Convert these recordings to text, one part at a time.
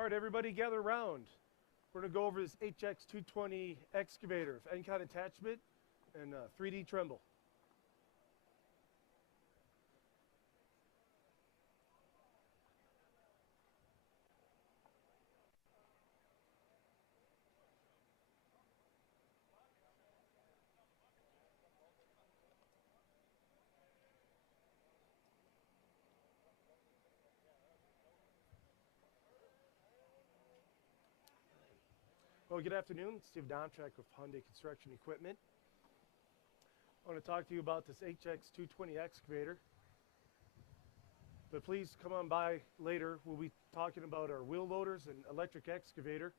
All right, everybody gather around. We're going to go over this HX220 excavator, N-kind attachment, and 3D Tremble. Well, good afternoon. Steve Donchak with Hyundai Construction Equipment. I want to talk to you about this HX220 excavator. But please come on by later. We'll be talking about our wheel loaders and electric excavator.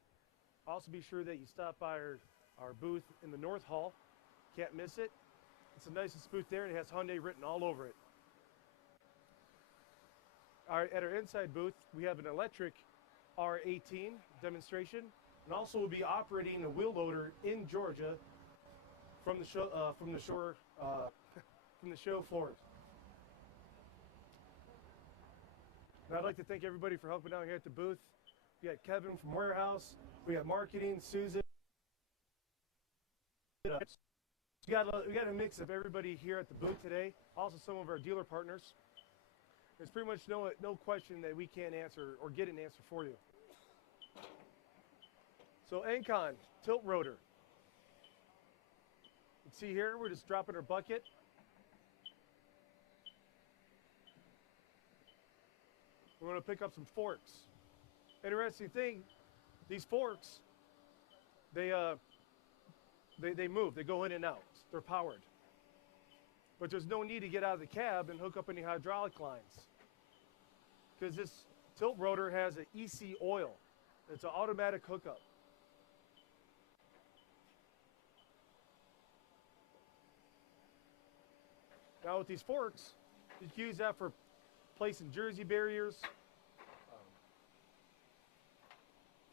Also be sure that you stop by our booth in the North Hall. Can't miss it. It's the nicest booth there, and it has Hyundai written all over it. At our inside booth, we have an electric R18 demonstration. And also we'll be operating a wheel loader in Georgia from the show floors. And I'd like to thank everybody for helping out here at the booth. We got Kevin from warehouse. We have marketing, Susan. We got a mix of everybody here at the booth today. Also some of our dealer partners. There's pretty much no question that we can't answer or get an answer for you. So N-con, tilt rotor. You can see here, we're just dropping our bucket. We're going to pick up some forks. Interesting thing, these forks, they move, they go in and out. They're powered. But there's no need to get out of the cab and hook up any hydraulic lines, because this tilt rotor has an EC oil. It's an automatic hookup. Now with these forks, you can use that for placing jersey barriers,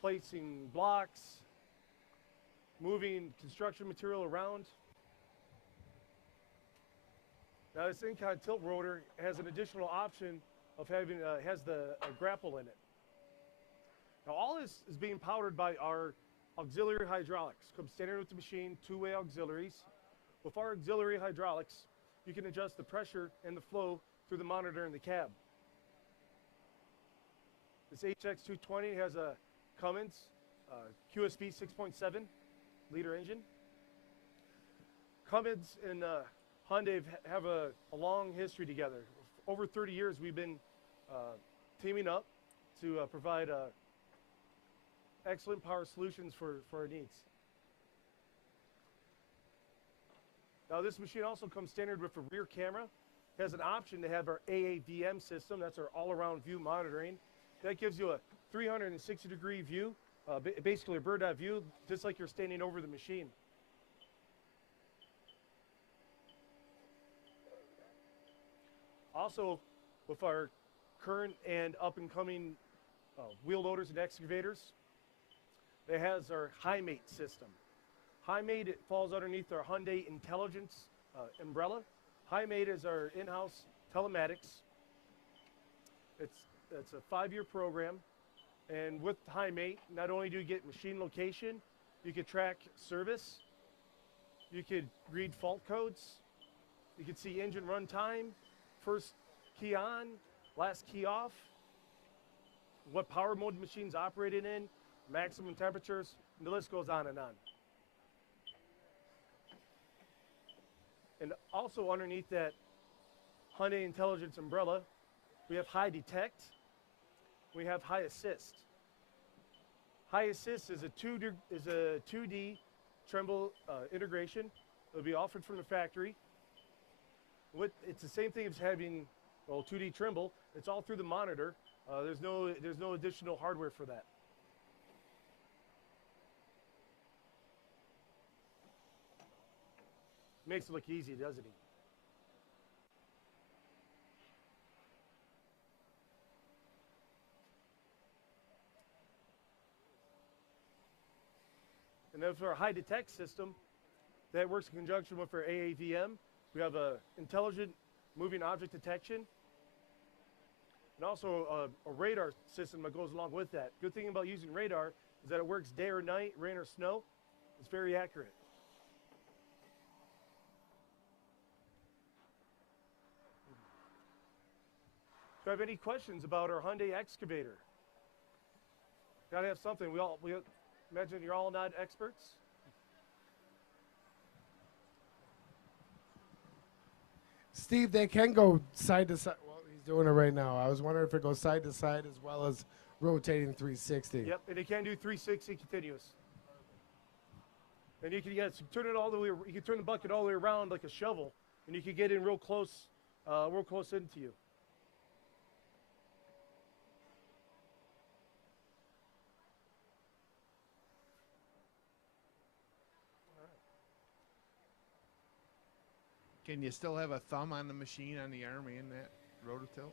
placing blocks, moving construction material around. Now this N-kind tilt rotor has an additional option of having, has the grapple in it. Now all this is being powered by our auxiliary hydraulics. Comes standard with the machine, two-way auxiliaries. With our auxiliary hydraulics, you can adjust the pressure and the flow through the monitor in the cab. This HX220 has a Cummins QSP 6.7 liter engine. Cummins and Hyundai have a long history together. Over 30 years we've been teaming up to provide excellent power solutions for our needs. Now this machine also comes standard with a rear camera. It has an option to have our AAVM system. That's our all-around view monitoring. That gives you a 360-degree view, basically a bird-eye view, just like you're standing over the machine. Also, with our current and up-and-coming wheel loaders and excavators, it has our HiMate system. HiMate, it falls underneath our Hyundai Intelligence umbrella. HiMate is our in-house telematics. It's a 5-year program, and with HiMate, not only do you get machine location, you can track service, you could read fault codes, you can see engine run time, first key on, last key off, what power mode the machine's operating in, maximum temperatures, and the list goes on and on. And also underneath that Hyundai Intelligence umbrella, we have High Detect, we have High Assist. High Assist is a 2D Tremble integration. It'll be offered from the factory. It's the same thing as having 2D Tremble. It's all through the monitor. There's no additional hardware for that. Makes it look easy, doesn't he? And then for our High Detect system, that works in conjunction with our AAVM. We have a intelligent moving object detection. and also a radar system that goes along with that. Good thing about using radar is that it works day or night, rain or snow. It's very accurate. Do you have any questions about our Hyundai excavator? Gotta have something. We imagine you're all not experts. Steve, they can go side to side. Well, he's doing it right now. I was wondering if it goes side to side as well as rotating 360. Yep, and it can do 360 continuous. And you can turn it all the way. You can turn the bucket all the way around like a shovel, and you can get in real close into you. Can you still have a thumb on the machine on the arm and that rototilt?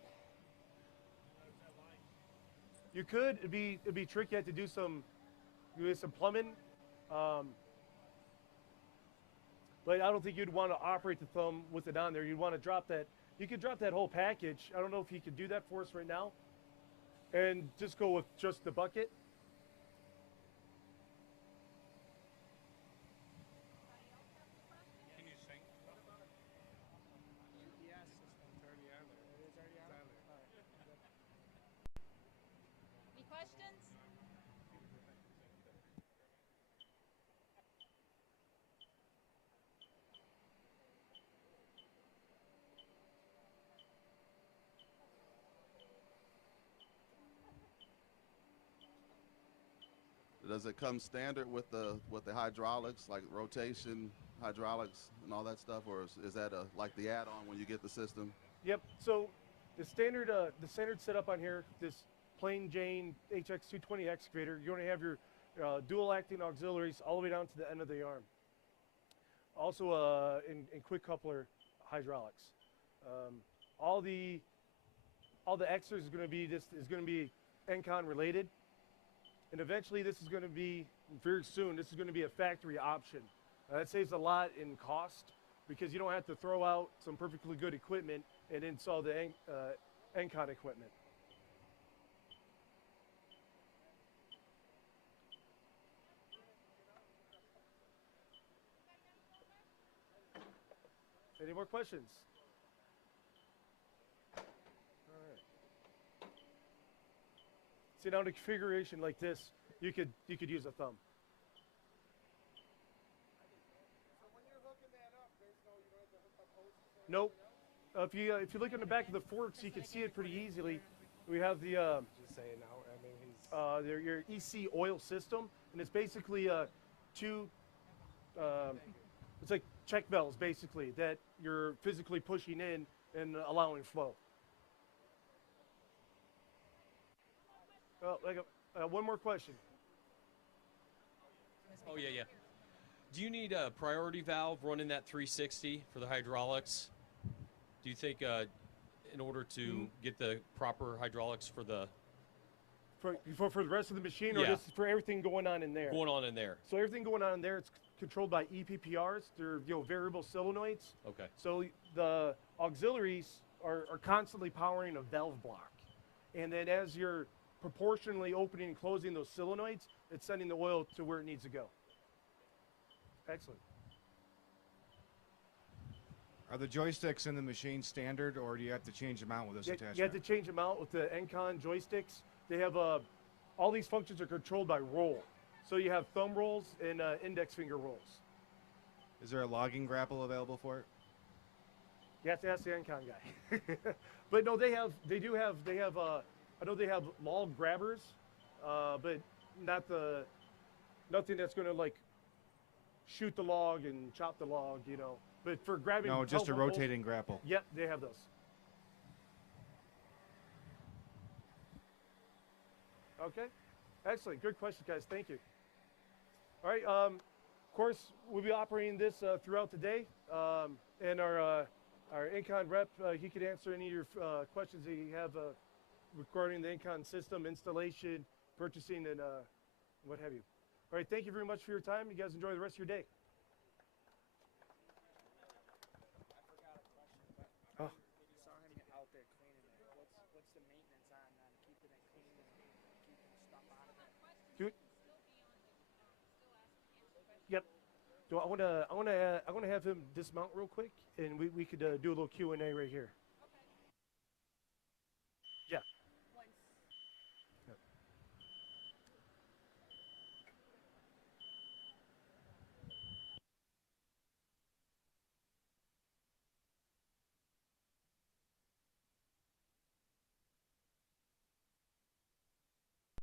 You could. It'd be tricky. You have to do some plumbing. But I don't think you'd want to operate the thumb with it on there. You'd want to drop that. You could drop that whole package. I don't know if you could do that for us right now. And just go with just the bucket. Can you sing? Yes, it's already on there. It is already on there. Any questions? Does it come standard with the hydraulics, like rotation, hydraulics, and all that stuff, or is that like the add-on when you get the system? Yep. So the standard setup on here, this plain Jane HX220 excavator, you're going to have your dual acting auxiliaries all the way down to the end of the arm. Also, in quick coupler hydraulics. All the extras is going to be Encon related. And eventually this is going to be, very soon, this is going to be a factory option. That saves a lot in cost because you don't have to throw out some perfectly good equipment and install the Encon equipment. Any more questions? See, now in a configuration like this, you could use a thumb. So when you're hooking that up, you don't have to hook up hoses? Nope. If you look in the back of the forks, you can see it pretty easily. We have the Just saying now. I mean, your EC oil system, and it's basically two. It's like check valves basically that you're physically pushing in and allowing flow. One more question. Oh, yeah. Do you need a priority valve running that 360 for the hydraulics? Do you think in order to get the proper hydraulics for the... For the rest of the machine, or Yeah. just for everything going on in there? Going on in there. So everything going on in there, it's controlled by EPPRs. They're variable solenoids. Okay. So the auxiliaries are constantly powering a valve block. And then as you're proportionally opening and closing those solenoids, it's sending the oil to where it needs to go. Excellent. Are the joysticks in the machine standard, or do you have to change them out with this attachment? You have to change them out with the Encon joysticks. They have all these functions are controlled by roll. So you have thumb rolls and index finger rolls. Is there a logging grapple available for it? You have to ask the Encon guy. But no, they have I know they have log grabbers, but nothing that's going to like shoot the log and chop the log, But for grabbing, No, just a telephone poles, rotating grapple. Yep, they have those. Okay, excellent, good question, guys. Thank you. All right, of course we'll be operating this throughout the day, and our Encon rep, he could answer any of your questions that you have regarding the Encon system, installation, purchasing, and what have you. All right, thank you very much for your time. You guys enjoy the rest of your day. I forgot a question, but you saw him out there cleaning it. What's the maintenance Do, yep. Do I want to have him dismount real quick, and we could do a little Q&A right here.